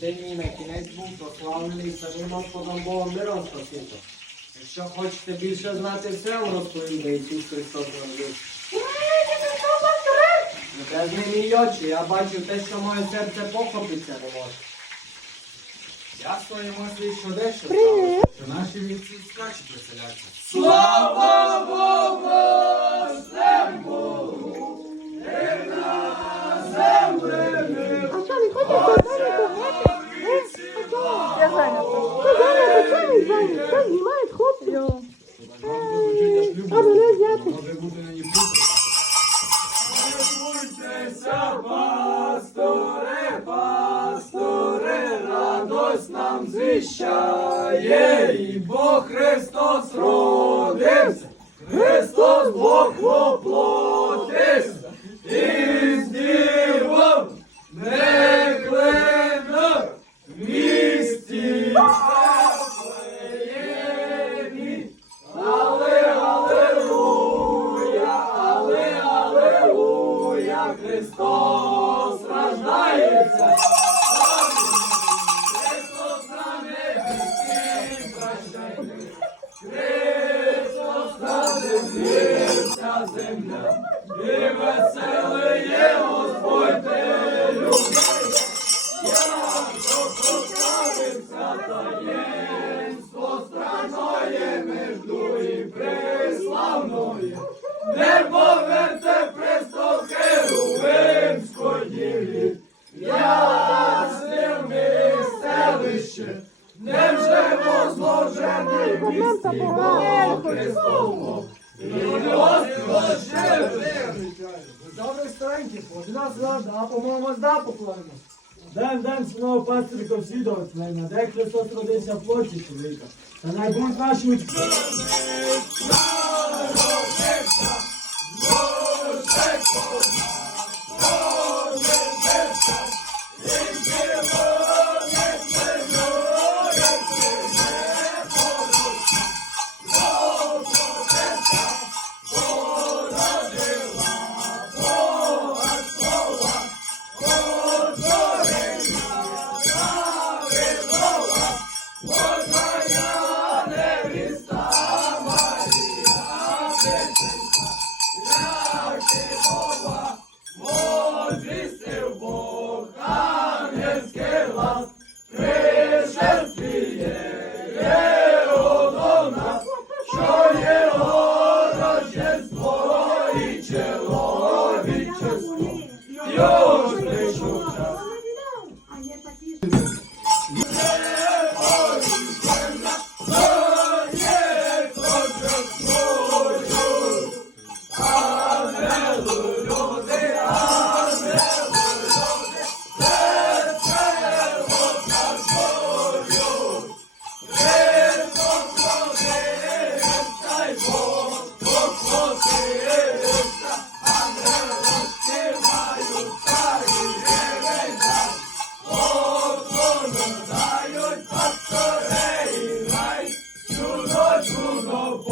День на кінець був прославлений самим Господом Богом миром Спасителем. Якщо хочете більше знати все, вам розповім, де Ісус Христос народився. Не без мені очі, я бачив те, що моє серце похопиться не може. Я своїй мислі що дещо що наші вівці скачуть веселяться. Слава Богу! І Бог Христос родився, Христос Бог воплотився, і з дівом не клинок в місті Але, алелуя, але, Христос рождається. Місті Бог Христового. Добре старенькі, по нас рада, а по-моєму зда поклонимо. Дем, дем, синого пастирка всі до оцелення, де Христос родився плоті чоловіка. Та найбудь наші учні.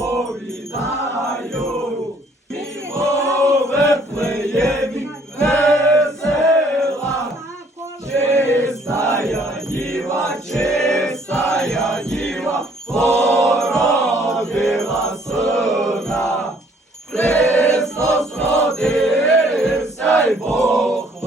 повідаю, мове плеє весела, чистая діва, чистая діва, породила сина, Христос родився й Бог.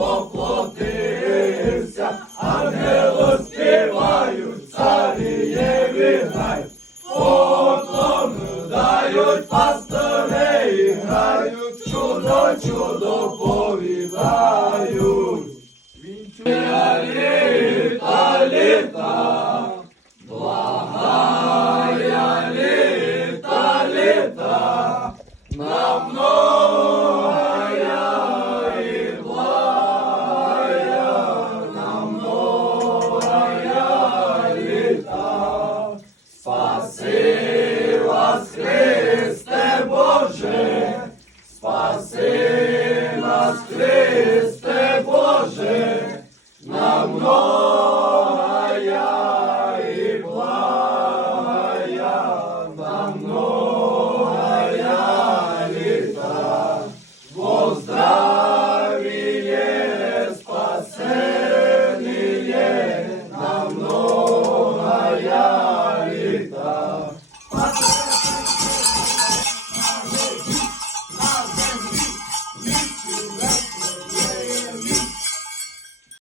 Поють пастирей грають, чудо, чудо повідають. Вінчує літа, літа. ó.